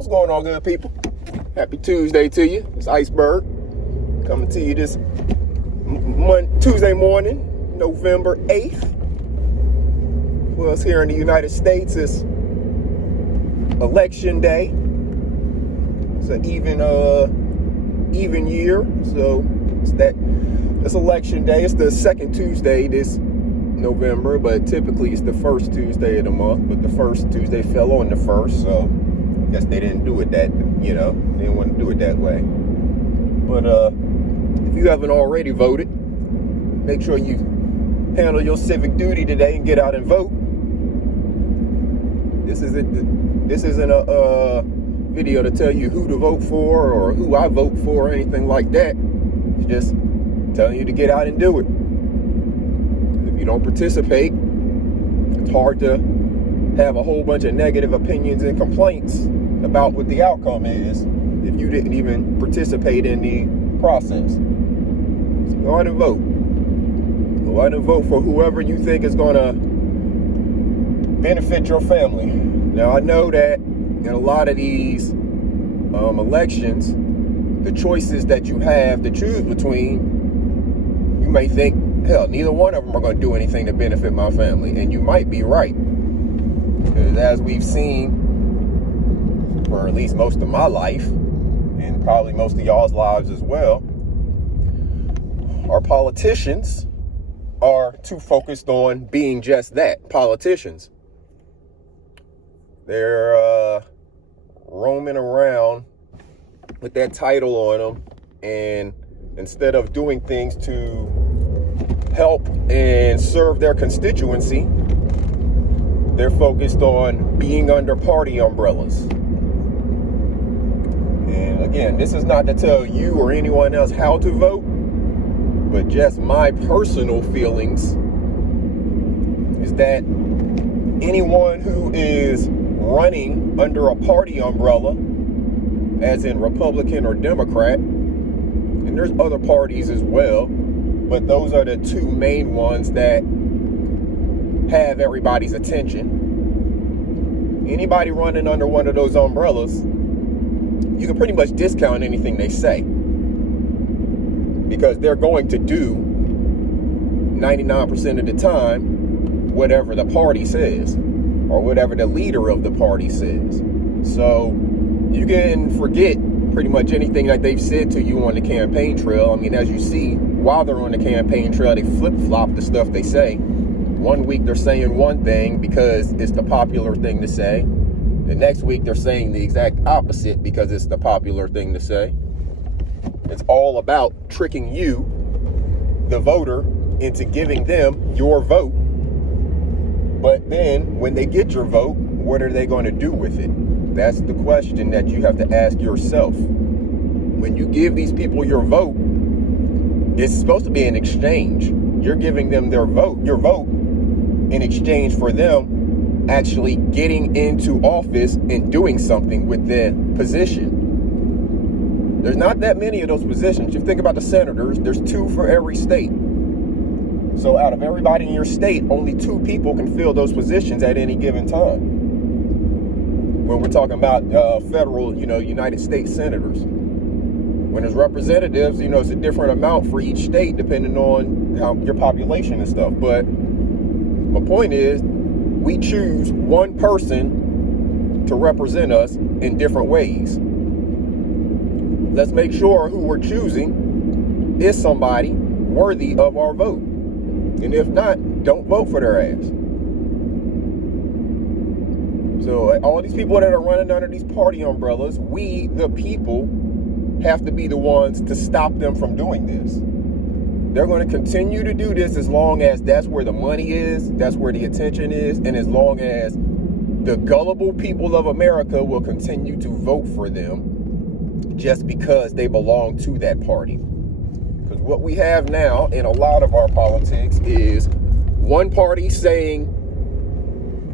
What's going on, good people? Happy Tuesday to you. It's Iceberg coming to you this Tuesday morning, November 8th. Well, it's here in the United States. It's election day. It's an even year, so it's election day. It's the second Tuesday this November, but typically it's the first Tuesday of the month. But the first Tuesday fell on the first, so I guess they didn't do it they didn't want to do it that way. But if you haven't already voted, make sure you handle your civic duty today and get out and vote. This isn't a video to tell you who to vote for or who I vote for or anything like that. It's just telling you to get out and do it. If you don't participate, it's hard to have a whole bunch of negative opinions and complaints about what the outcome is if you didn't even participate in the process. So go out and vote. Go out and vote for whoever you think is going to benefit your family. Now, I know that in a lot of these elections, the choices that you have to choose between, you may think, hell, neither one of them are going to do anything to benefit my family. And you might be right. Because as we've seen, for at least most of my life, and probably most of y'all's lives as well, our politicians are too focused on being just that, politicians. They're roaming around with that title on them, and instead of doing things to help and serve their constituency, they're focused on being under party umbrellas. And again, this is not to tell you or anyone else how to vote, but just my personal feelings is that anyone who is running under a party umbrella, as in Republican or Democrat, and there's other parties as well, but those are the two main ones that have everybody's attention. Anybody running under one of those umbrellas, you can pretty much discount anything they say, because they're going to do 99% of the time whatever the party says or whatever the leader of the party says. So you can forget pretty much anything that they've said to you on the campaign trail. I mean, as you see, while they're on the campaign trail, they flip-flop the stuff they say. One week they're saying one thing because it's the popular thing to say. The next week they're saying the exact opposite because it's the popular thing to say. It's all about tricking you, the voter, into giving them your vote. But then when they get your vote, what are they going to do with it? That's the question that you have to ask yourself. When you give these people your vote, it's supposed to be an exchange. You're giving them your vote in exchange for them actually getting into office and doing something with their position. There's not that many of those positions. You think about the senators, there's 2 for every state. So out of everybody in your state, only 2 people can fill those positions at any given time. When we're talking about federal, United States senators. When there's representatives, it's a different amount for each state depending on how your population and stuff. But my point is, we choose one person to represent us in different ways. Let's make sure who we're choosing is somebody worthy of our vote. And if not, don't vote for their ass. So all these people that are running under these party umbrellas, we, the people, have to be the ones to stop them from doing this. They're going to continue to do this as long as that's where the money is, that's where the attention is, and as long as the gullible people of America will continue to vote for them just because they belong to that party. Because what we have now in a lot of our politics is one party saying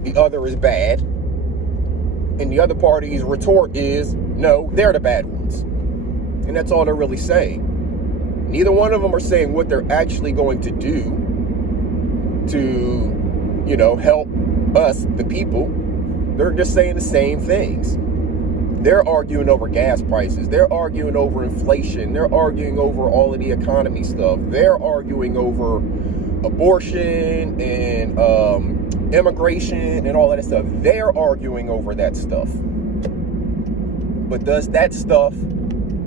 the other is bad, and the other party's retort is, no, they're the bad ones. And that's all they're really saying. Neither one of them are saying what they're actually going to do to, help us, the people. They're just saying the same things. They're arguing over gas prices. They're arguing over inflation. They're arguing over all of the economy stuff. They're arguing over abortion and immigration and all of that stuff. They're arguing over that stuff. But does that stuff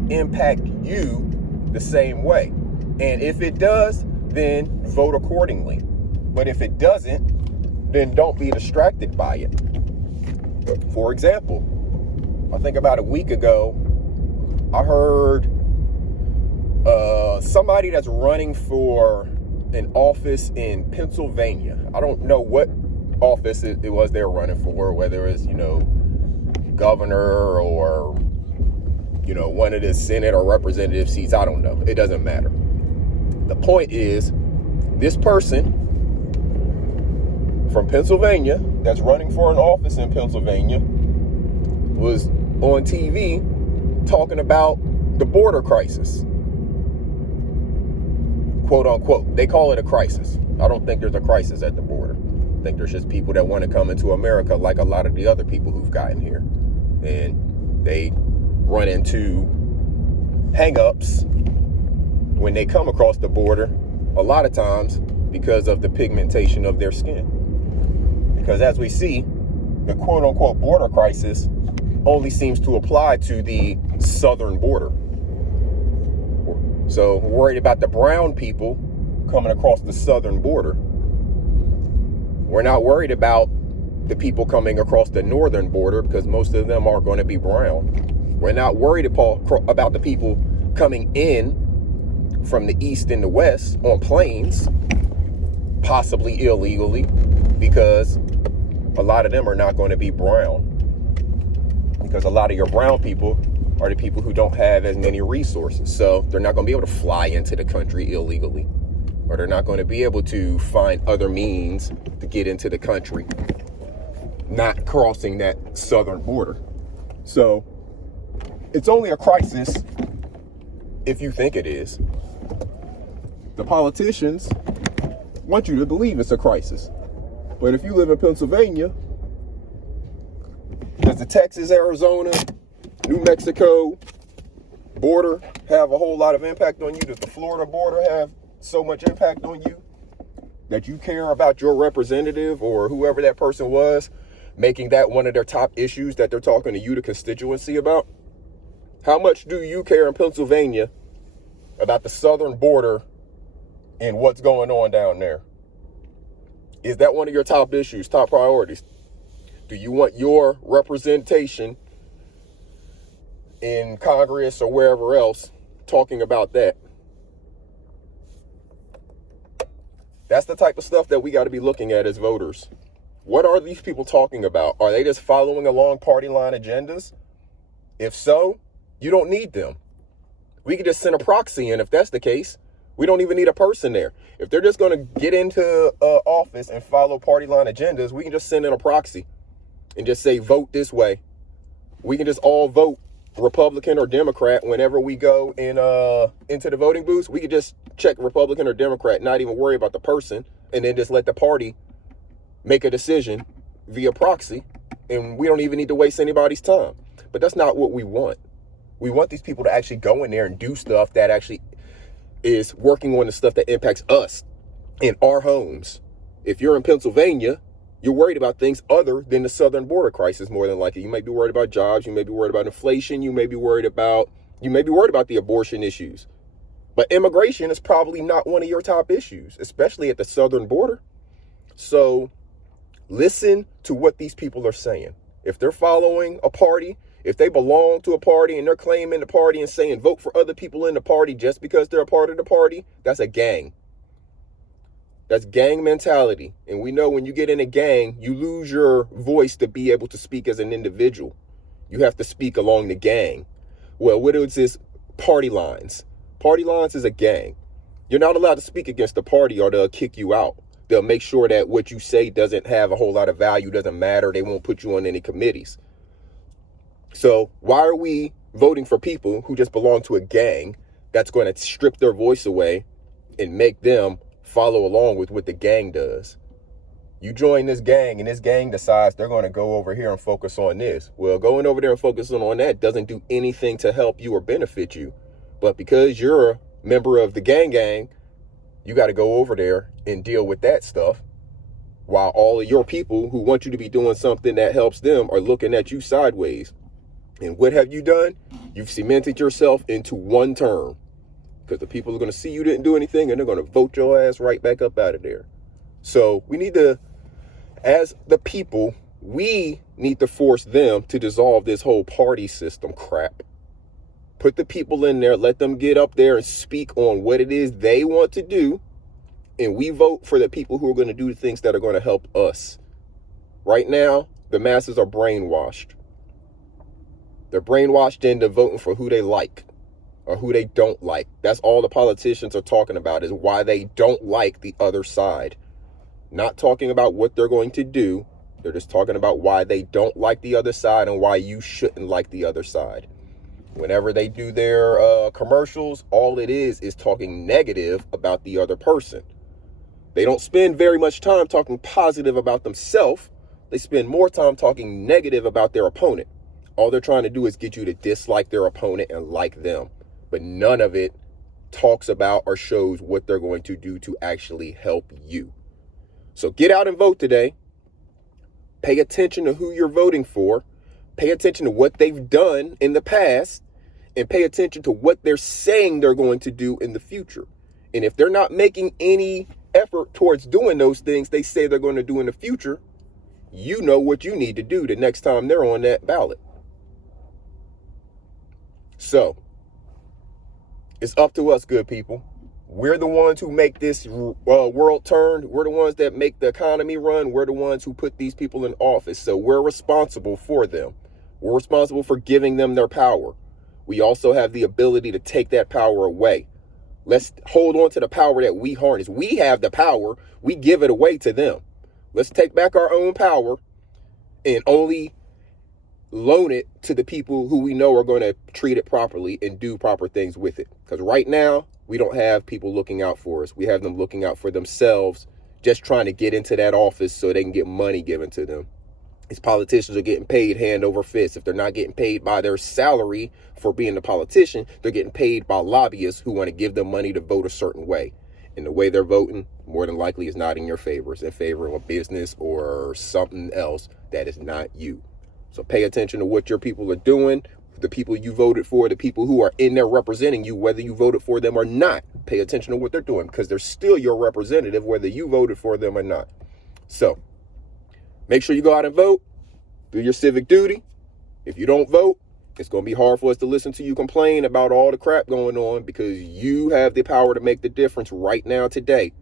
impact you the same way? And if it does, then vote accordingly. But if it doesn't, then don't be distracted by it. For example, I think about a week ago, I heard somebody that's running for an office in Pennsylvania. I don't know what office it was they're running for, whether it's, governor or, one of the Senate or representative seats. I don't know. It doesn't matter. The point is, this person from Pennsylvania that's running for an office in Pennsylvania was on TV talking about the border crisis. Quote unquote. They call it a crisis. I don't think there's a crisis at the border. I think there's just people that want to come into America like a lot of the other people who've gotten here. And they run into hang-ups when they come across the border, a lot of times because of the pigmentation of their skin. Because as we see, the quote-unquote border crisis only seems to apply to the southern border. So we're worried about the brown people coming across the southern border. We're not worried about the people coming across the northern border because most of them are going to be brown. We're not worried about the people coming in from the east and the west on planes, possibly illegally, because a lot of them are not going to be brown. Because a lot of your brown people are the people who don't have as many resources. So they're not going to be able to fly into the country illegally, or they're not going to be able to find other means to get into the country, not crossing that southern border. So it's only a crisis if you think it is. The politicians want you to believe it's a crisis. But if you live in Pennsylvania, does the Texas, Arizona, New Mexico border have a whole lot of impact on you? Does the Florida border have so much impact on you that you care about your representative or whoever that person was, making that one of their top issues that they're talking to you, the constituency, about? How much do you care in Pennsylvania about the southern border and what's going on down there? Is that one of your top issues, top priorities? Do you want your representation in Congress or wherever else talking about that? That's the type of stuff that we got to be looking at as voters. What are these people talking about? Are they just following along party line agendas? If so, you don't need them. We could just send a proxy in if that's the case. We don't even need a person there. If they're just going to get into office and follow party line agendas, we can just send in a proxy and just say, vote this way. We can just all vote Republican or Democrat whenever we go in into the voting booths. We could just check Republican or Democrat, not even worry about the person, and then just let the party make a decision via proxy, and we don't even need to waste anybody's time. But that's not what we want. We want these people to actually go in there and do stuff that actually is working on the stuff that impacts us in our homes. If you're in Pennsylvania, you're worried about things other than the southern border crisis more than likely. You may be worried about jobs. You may be worried about inflation. You may be worried about the abortion issues. But immigration is probably not one of your top issues, especially at the southern border. So listen to what these people are saying. If they're following a party, if they belong to a party and they're claiming the party and saying vote for other people in the party just because they're a part of the party, that's a gang. That's gang mentality. And we know when you get in a gang, you lose your voice to be able to speak as an individual. You have to speak along the gang. Well, what is this? Party lines. Party lines is a gang. You're not allowed to speak against the party or they'll kick you out. They'll make sure that what you say doesn't have a whole lot of value, doesn't matter. They won't put you on any committees. So why are we voting for people who just belong to a gang that's going to strip their voice away and make them follow along with what the gang does? You join this gang, and this gang decides they're going to go over here and focus on this. Well, going over there and focusing on that doesn't do anything to help you or benefit you. But because you're a member of the gang, you got to go over there and deal with that stuff, while all of your people who want you to be doing something that helps them are looking at you sideways. And what have you done? You've cemented yourself into one term, because the people are going to see you didn't do anything, and they're going to vote your ass right back up out of there. So we need to, as the people, we need to force them to dissolve this whole party system crap. Put the people in there, let them get up there and speak on what it is they want to do. And we vote for the people who are going to do the things that are going to help us. Right now, the masses are brainwashed. They're brainwashed into voting for who they like or who they don't like. That's all the politicians are talking about, is why they don't like the other side. Not talking about what they're going to do. They're just talking about why they don't like the other side and why you shouldn't like the other side. Whenever they do their commercials, all it is talking negative about the other person. They don't spend very much time talking positive about themselves. They spend more time talking negative about their opponent. All they're trying to do is get you to dislike their opponent and like them. But none of it talks about or shows what they're going to do to actually help you. So get out and vote today. Pay attention to who you're voting for. Pay attention to what they've done in the past. And pay attention to what they're saying they're going to do in the future. And if they're not making any effort towards doing those things they say they're going to do in the future, you know what you need to do the next time they're on that ballot. So it's up to us, good people. We're the ones who make this world turn. We're the ones that make the economy run. We're the ones who put these people in office. So we're responsible for them. We're responsible for giving them their power. We also have the ability to take that power away. Let's hold on to the power that we harness. We have the power. We give it away to them. Let's take back our own power and only loan it to the people who we know are going to treat it properly and do proper things with it. Because right now, we don't have people looking out for us. We have them looking out for themselves, just trying to get into that office so they can get money given to them. These politicians are getting paid hand over fist. If they're not getting paid by their salary for being a politician, they're getting paid by lobbyists who want to give them money to vote a certain way. And the way they're voting, more than likely, is not in your favor. It's in favor of a business or something else that is not you. So pay attention to what your people are doing, the people you voted for, the people who are in there representing you, whether you voted for them or not. Pay attention to what they're doing, because they're still your representative, whether you voted for them or not. So make sure you go out and vote. Do your civic duty. If you don't vote, it's going to be hard for us to listen to you complain about all the crap going on, because you have the power to make the difference right now today.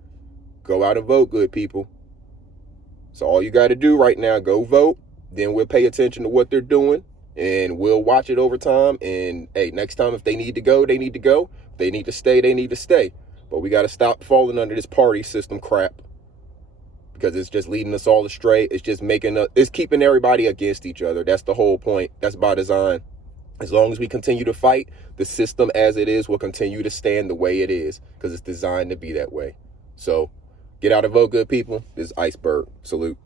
Go out and vote, good people. So all you got to do right now, go vote. Then we'll pay attention to what they're doing, and we'll watch it over time. And hey, next time, if they need to go, they need to go. If they need to stay, they need to stay. But we got to stop falling under this party system crap, because it's just leading us all astray. It's just it's keeping everybody against each other. That's the whole point. That's by design. As long as we continue to fight, the system as it is will continue to stand the way it is, because it's designed to be that way. So get out and vote, good people. This is Iceberg. Salute.